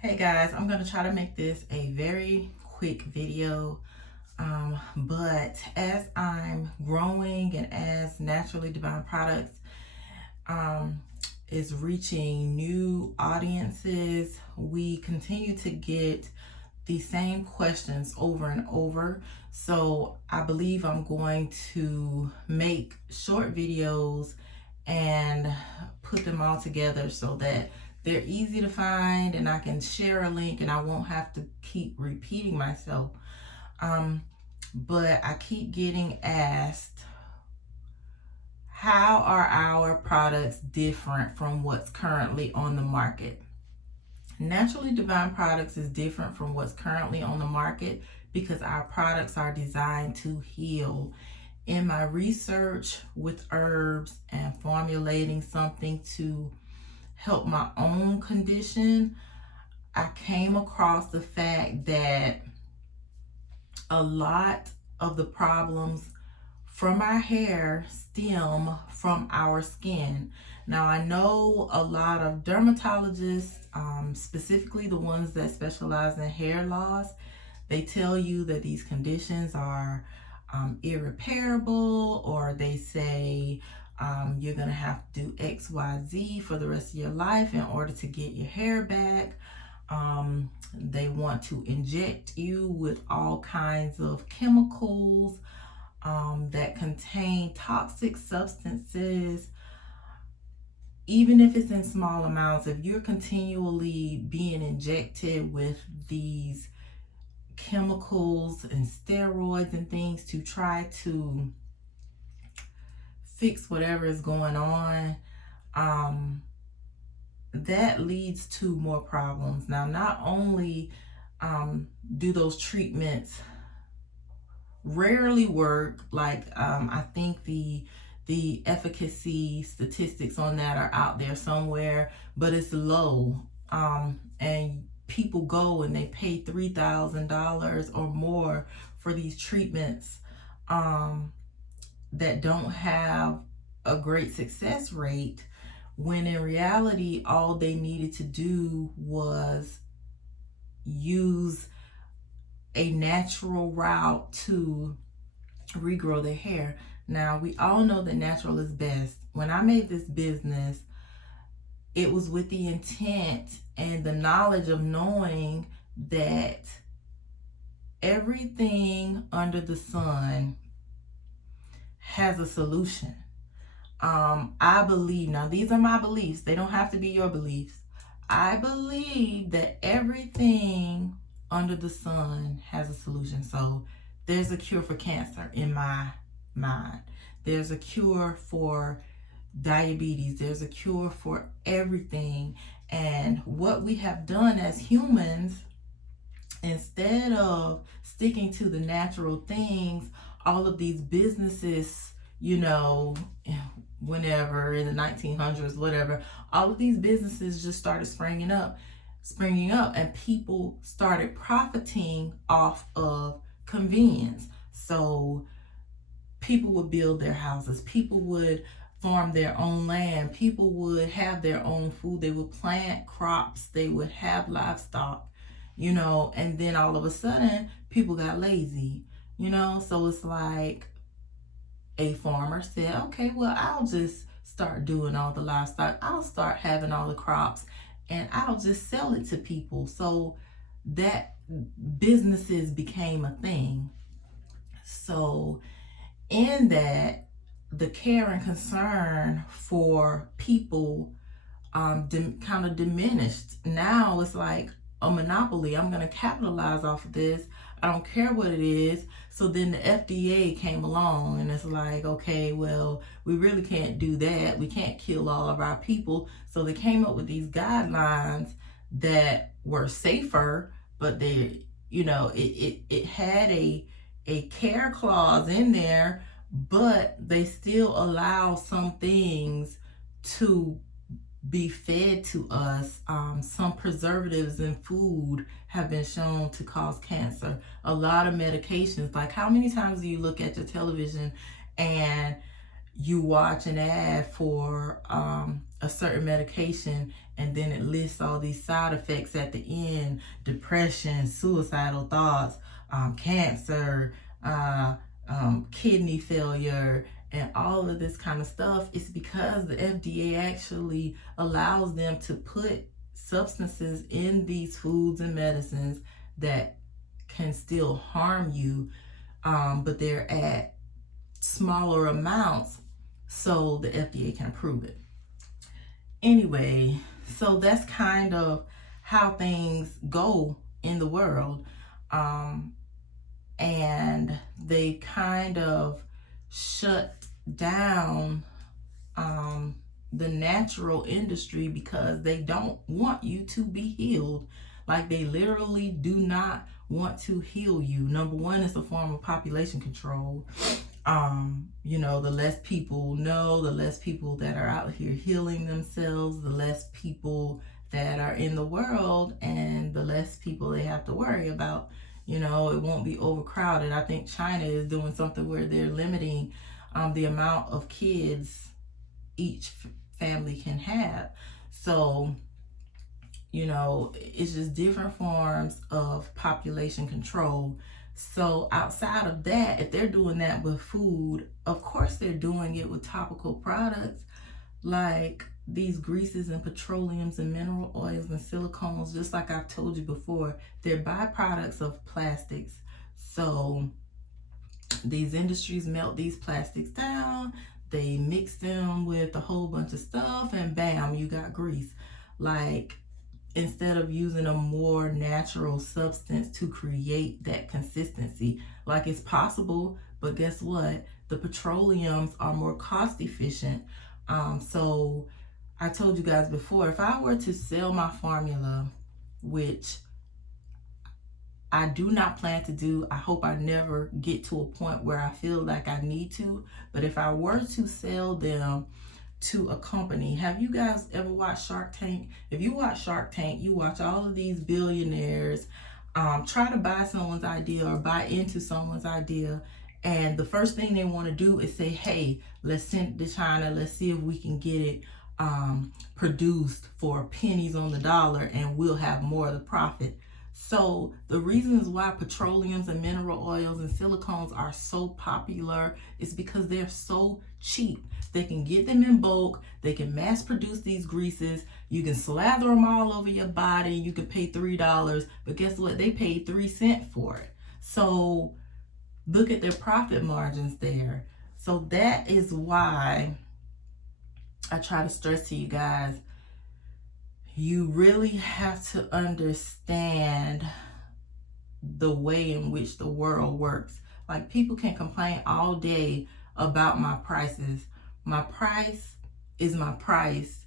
Hey guys, I'm going to try to make this a very quick video, but as I'm growing and as Naturally Divine Products um, is reaching new audiences, we continue to get the same questions over and over. So I believe I'm going to make short videos and put them all together so that they're easy to find and I can share a link and I won't have to keep repeating myself. But I keep getting asked, how are our products different from what's currently on the market? Naturally Divine Products is different from what's currently on the market because our products are designed to heal. In my research with herbs and formulating something to help my own condition, I came across the fact that a lot of the problems from our hair stem from our skin. Now, I know a lot of dermatologists, specifically the ones that specialize in hair loss, they tell you that these conditions are irreparable, or they say you're going to have to do XYZ for the rest of your life in order to get your hair back. They want to inject you with all kinds of chemicals that contain toxic substances. Even if it's in small amounts, if you're continually being injected with these chemicals and steroids and things to try to fix whatever is going on, that leads to more problems. Now, not only do those treatments rarely work, like I think the efficacy statistics on that are out there somewhere, but it's low. And people go and they pay $3,000 or more for these treatments that don't have a great success rate, when in reality all they needed to do was use a natural route to regrow their hair. Now, we all know that natural is best. When I made this business, it was with the intent and the knowledge of knowing that everything under the sun has a solution. I believe, now these are my beliefs, they don't have to be your beliefs. I believe that everything under the sun has a solution. So there's a cure for cancer in my mind. There's a cure for diabetes. There's a cure for everything. And what we have done as humans, instead of sticking to the natural things, all of these businesses, whenever in the 1900s, whatever, all of these businesses just started springing up, and people started profiting off of convenience. So people would build their houses, people would farm their own land, people would have their own food, they would plant crops, they would have livestock, and then all of a sudden people got lazy, so it's like a farmer said, okay, well, I'll just start doing all the livestock, I'll start having all the crops, and I'll just sell it to people. So that businesses became a thing. So in that, the care and concern for people kind of diminished. Now it's like a monopoly. I'm going to capitalize off of this. I don't care what it is. So then the FDA came along and it's like, okay, well, we really can't do that. We can't kill all of our people. So they came up with these guidelines that were safer, but they, it had a care clause in there, but they still allow some things to be fed to us. Some preservatives in food have been shown to cause cancer. A lot of medications, like how many times do you look at your television and you watch an ad for a certain medication and then it lists all these side effects at the end: depression, suicidal thoughts, cancer, kidney failure, and all of this kind of stuff. It's because the FDA actually allows them to put substances in these foods and medicines that can still harm you, but they're at smaller amounts so the FDA can approve it. Anyway, so that's kind of how things go in the world. And they kind of shut down the natural industry because they don't want you to be healed. Like, they literally do not want to heal you. Number one, it's a form of population control. The less people know, the less people that are out here healing themselves, the less people that are in the world, and the less people they have to worry about. It won't be overcrowded. I think China is doing something where they're limiting the amount of kids each family can have. So, it's just different forms of population control. So outside of that, if they're doing that with food, of course they're doing it with topical products like these greases and petroleums and mineral oils and silicones. Just like I've told you before, they're byproducts of plastics. So these industries melt these plastics down, they mix them with a whole bunch of stuff, and bam, you got grease. Like, instead of using a more natural substance to create that consistency. Like, it's possible, but guess what? The petroleums are more cost efficient. So I told you guys before, if I were to sell my formula, which I do not plan to do, I hope I never get to a point where I feel like I need to, but if I were to sell them to a company. Have you guys ever watched Shark Tank? If you watch Shark Tank, you watch all of these billionaires try to buy someone's idea or buy into someone's idea, and the first thing they want to do is say, hey, let's send it to China, let's see if we can get it produced for pennies on the dollar, and we'll have more of the profit. So the reasons why petroleums and mineral oils and silicones are so popular is because they're so cheap. They can get them in bulk. They can mass produce these greases. You can slather them all over your body. You can pay $3, but guess what? They paid 3 cents for it. So look at their profit margins there. So that is why I try to stress to you guys, you really have to understand the way in which the world works. Like, people can complain all day about my prices. My price is my price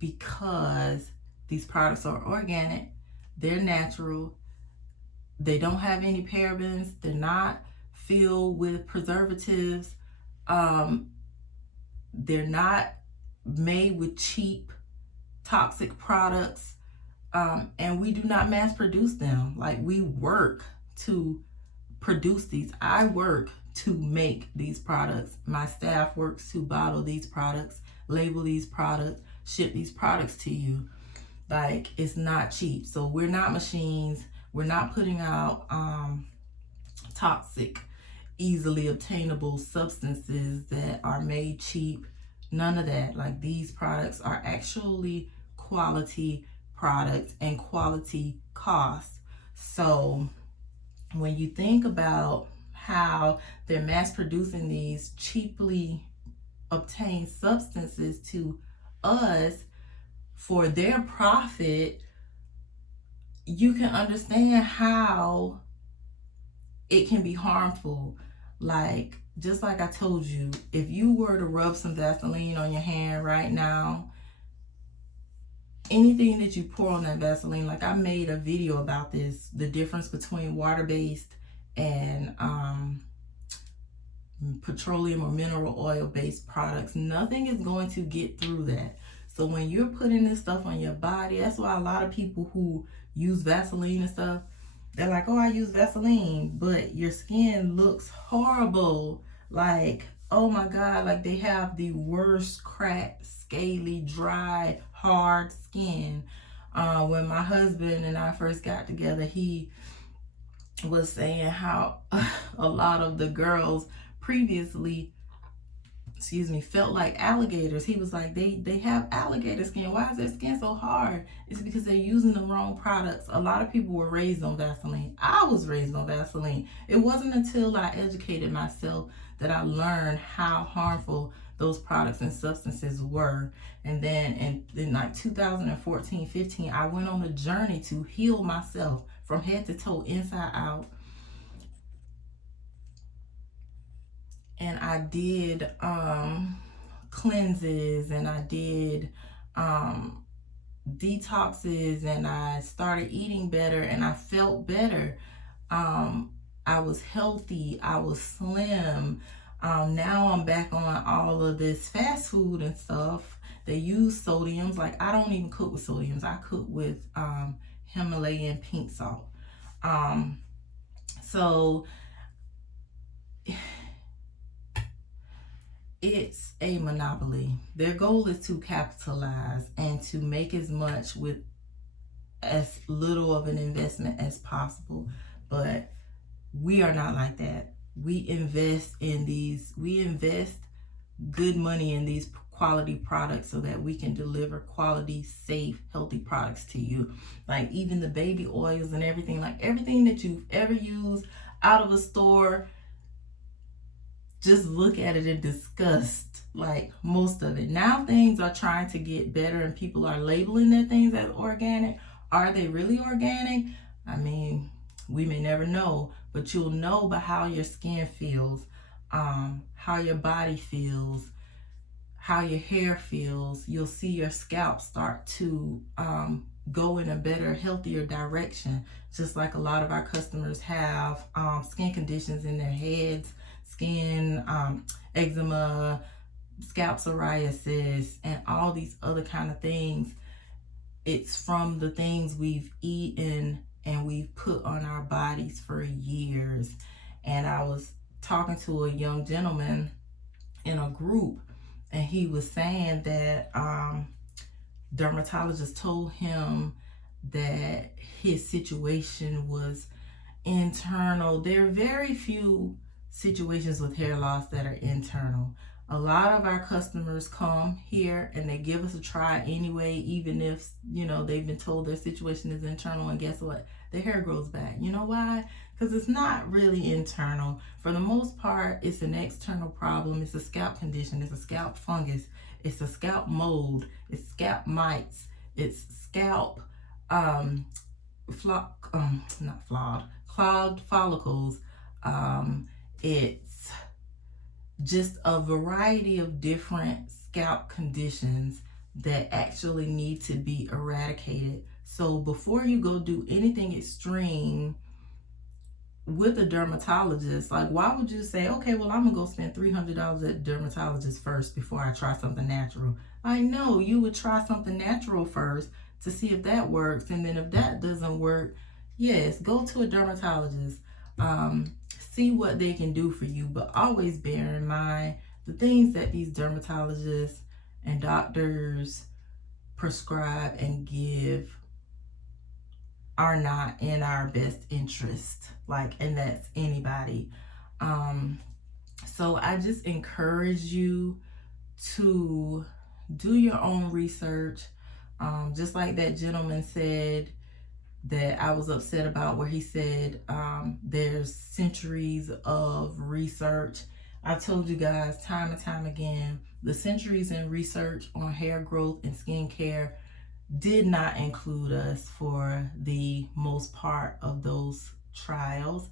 because these products are organic, they're natural, they don't have any parabens, they're not filled with preservatives, they're not made with cheap toxic products, and we do not mass produce them. Like, we work to produce these. I work to make these products. My staff works to bottle these products, label these products, ship these products to you. Like, it's not cheap. So we're not machines. We're not putting out toxic, easily obtainable substances that are made cheap. None of that. Like, these products are actually quality products and quality costs. So when you think about how they're mass producing these cheaply obtained substances to us for their profit, you can understand how it can be harmful. Like, just like I told you, if you were to rub some Vaseline on your hand right now, anything that you pour on that Vaseline, like, I made a video about this, the difference between water-based and petroleum or mineral oil-based products. Nothing is going to get through that. So when you're putting this stuff on your body, that's why a lot of people who use Vaseline and stuff, they're like, oh, I use Vaseline, but your skin looks horrible. Like, oh my God, like they have the worst cracked, scaly, dry, hard skin. When my husband and I first got together, he was saying how a lot of the girls previously, felt like alligators. He was like, they have alligator skin. Why is their skin so hard? It's because they're using the wrong products. A lot of people were raised on Vaseline. I was raised on Vaseline. It wasn't until I educated myself that I learned how harmful those products and substances were. And then in like 2014, 15, I went on a journey to heal myself from head to toe, inside out. And I did cleanses, and I did detoxes, and I started eating better, and I felt better. I was healthy, I was slim. Now I'm back on all of this fast food and stuff. They use sodiums. Like, I don't even cook with sodiums. I cook with Himalayan pink salt. So it's a monopoly. Their goal is to capitalize and to make as much with as little of an investment as possible. But we are not like that. We invest good money in these quality products so that we can deliver quality, safe, healthy products to you. Like even the baby oils and everything, like everything that you've ever used out of a store, just look at it in disgust. Like most of it. Now things are trying to get better and people are labeling their things as organic. Are they really organic? I mean, we may never know, but you'll know by how your skin feels, how your body feels, how your hair feels. You'll see your scalp start to go in a better, healthier direction. Just like a lot of our customers have skin conditions in their heads, skin, eczema, scalp psoriasis, and all these other kind of things. It's from the things we've eaten and we've put on our bodies for years. And I was talking to a young gentleman in a group, and he was saying that dermatologist told him that his situation was internal. There are very few situations with hair loss that are internal. A lot of our customers come here and they give us a try anyway, even if, they've been told their situation is internal, and guess what? Their hair grows back. You know why? Because it's not really internal. For the most part, it's an external problem. It's a scalp condition. It's a scalp fungus. It's a scalp mold. It's scalp mites. It's scalp clogged follicles. It's just a variety of different scalp conditions that actually need to be eradicated. So before you go do anything extreme with a dermatologist, like why would you say, okay, well, I'm gonna go spend $300 at a dermatologist first before I try something natural? I know you would try something natural first to see if that works, and then if that doesn't work, yes, go to a dermatologist. See what they can do for you, but always bear in mind the things that these dermatologists and doctors prescribe and give are not in our best interest, and that's anybody. So I just encourage you to do your own research. Just like that gentleman said that I was upset about, where he said there's centuries of research. I told you guys time and time again, the centuries in research on hair growth and skincare did not include us for the most part of those trials.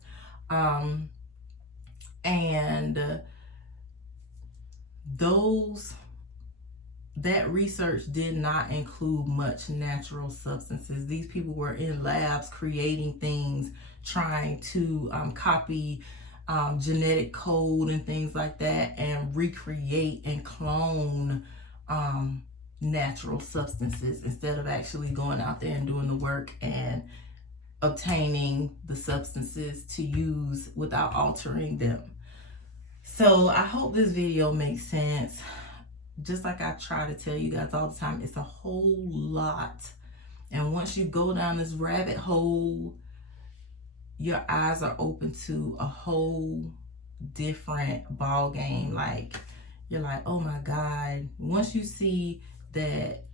And that research did not include much natural substances. These people were in labs creating things, trying to copy genetic code and things like that, and recreate and clone natural substances instead of actually going out there and doing the work and obtaining the substances to use without altering them. So I hope this video makes sense. Just like I try to tell you guys all the time, it's a whole lot. And once you go down this rabbit hole, your eyes are open to a whole different ball game. Like, you're like, oh my God. Once you see that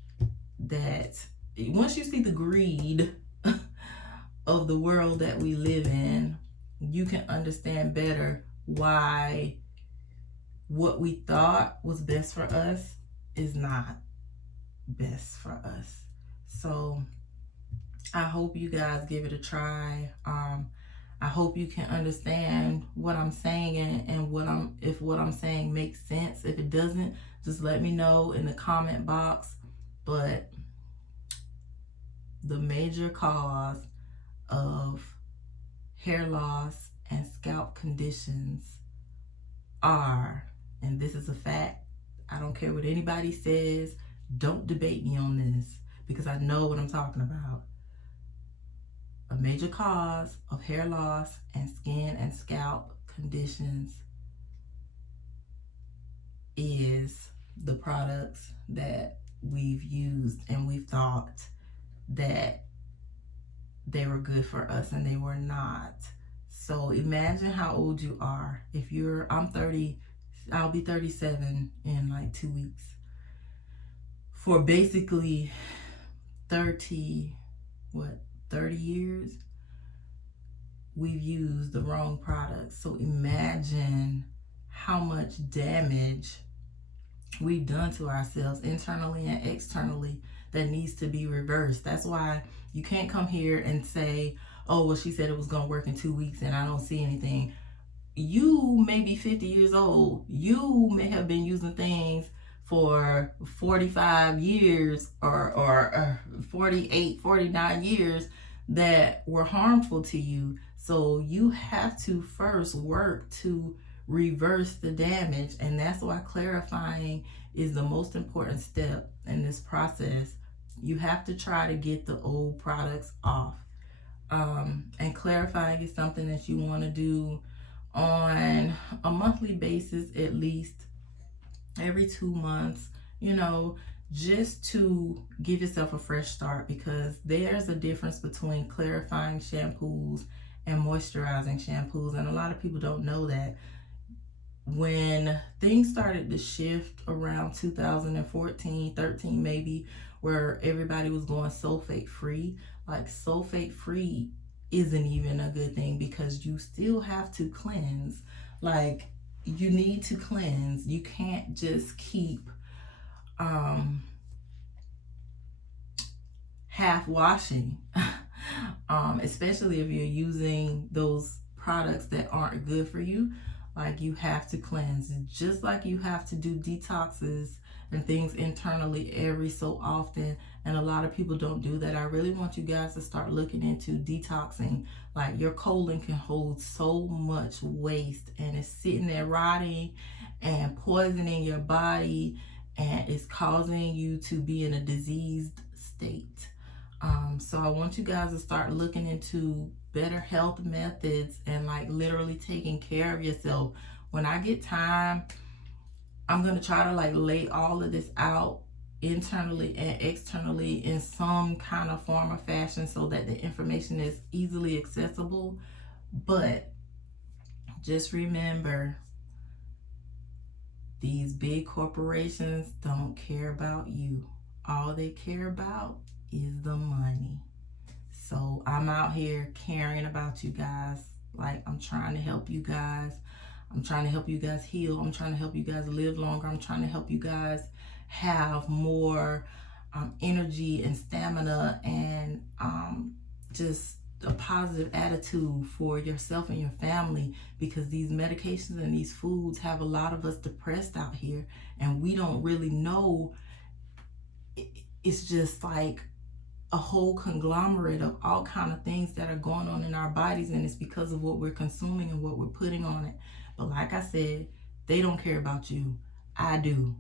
once you see the greed of the world that we live in, you can understand better why what we thought was best for us is not best for us. So I hope you guys give it a try. I hope you can understand what I'm saying and if what I'm saying makes sense. If it doesn't, just let me know in the comment box. But the major cause of hair loss and scalp conditions are, and this is a fact, I don't care what anybody says, don't debate me on this because I know what I'm talking about. A major cause of hair loss and skin and scalp conditions is the products that we've used and we've thought that they were good for us and they were not. So imagine how old you are. If I'm 30, I'll be 37 in like 2 weeks. For basically 30 years, we've used the wrong products. So imagine how much damage we've done to ourselves internally and externally that needs to be reversed. That's why you can't come here and say, oh, well, she said it was going to work in 2 weeks and I don't see anything. You may be 50 years old. You may have been using things for 45 years or 48, 49 years that were harmful to you. So you have to first work to reverse the damage. And that's why clarifying is the most important step in this process. You have to try to get the old products off. And clarifying is something that you want to do on a monthly basis, at least every 2 months, just to give yourself a fresh start, because there's a difference between clarifying shampoos and moisturizing shampoos. And a lot of people don't know that. When things started to shift around 2014, 13 maybe, where everybody was going sulfate free, like sulfate free isn't even a good thing because you still have to cleanse. Like, you need to cleanse. You can't just keep half washing, especially if you're using those products that aren't good for you. Like, you have to cleanse, just like you have to do detoxes and things internally every so often. And a lot of people don't do that. I really want you guys to start looking into detoxing. Like, your colon can hold so much waste and it's sitting there rotting and poisoning your body, and it's causing you to be in a diseased state. So I want you guys to start looking into better health methods and like literally taking care of yourself. When I get time, I'm going to try to like lay all of this out internally and externally in some kind of form or fashion so that the information is easily accessible. But just remember, these big corporations don't care about you. All they care about is the money. So I'm out here caring about you guys. Like, I'm trying to help you guys. I'm trying to help you guys heal. I'm trying to help you guys live longer. I'm trying to help you guys have more energy and stamina and just a positive attitude for yourself and your family, because these medications and these foods have a lot of us depressed out here, and we don't really know. It's just like a whole conglomerate of all kind of things that are going on in our bodies, and it's because of what we're consuming and what we're putting on it. But like I said, they don't care about you. I do.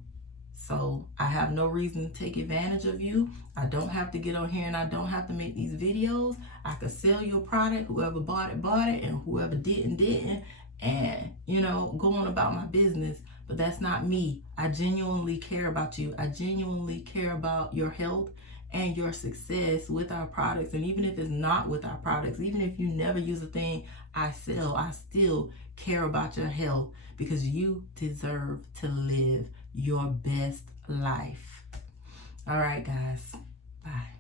So I have no reason to take advantage of you. I don't have to get on here and I don't have to make these videos. I could sell your product. Whoever bought it, and whoever didn't. and, you know, go on about my business. But that's not me. I genuinely care about you. I genuinely care about your health and your success with our products. And even if it's not with our products, even if you never use a thing I sell, I still care about your health, because you deserve to live your best life. All right, guys. Bye.